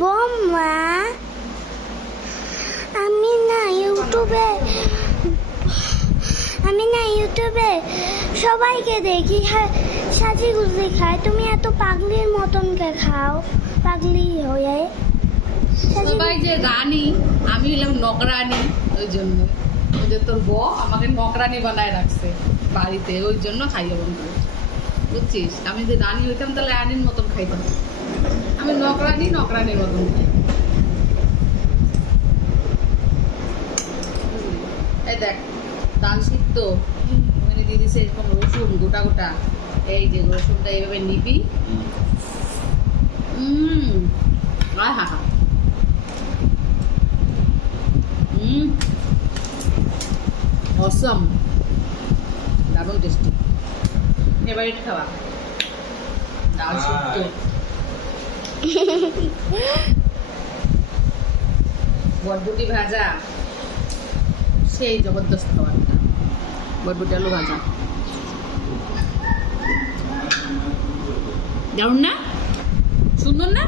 বম্মা আমি না ইউটিউবে সবাইকে দেখি সাজি গুজি খায়, তুমি এত পাগলির মতন কে খাও? পাগলি হয়ে সবাই যে রানী, আমি হলাম নকরানি। ওই জন্য ওই যে তোর বউ আমাকে নকরানি বানায় রাখছে বাড়িতে, ওই জন্য খাইয়ে বন্ধ করেছে, বুঝছিস? আমি যে রানী হইতাম তাহলে রানীর মতন খাইতাম, আমি নকরানির মতন খাই। এই দেখ ডাল সিদ্ধ ওখানে দিয়ে দিছে এরকম রসুন গোটা গোটা, এই যে রসুনটা এইভাবে নিবি। আয় হা হা, অসম, দারুণ টেস্টি, ফেভারিট খাবার ডাল সিদ্ধ। বটবুটি ভাজা, সেই জবরদস্ত খাবারটা, বটবুটি আলু ভাজা, দারুণ না? সুন্দর না?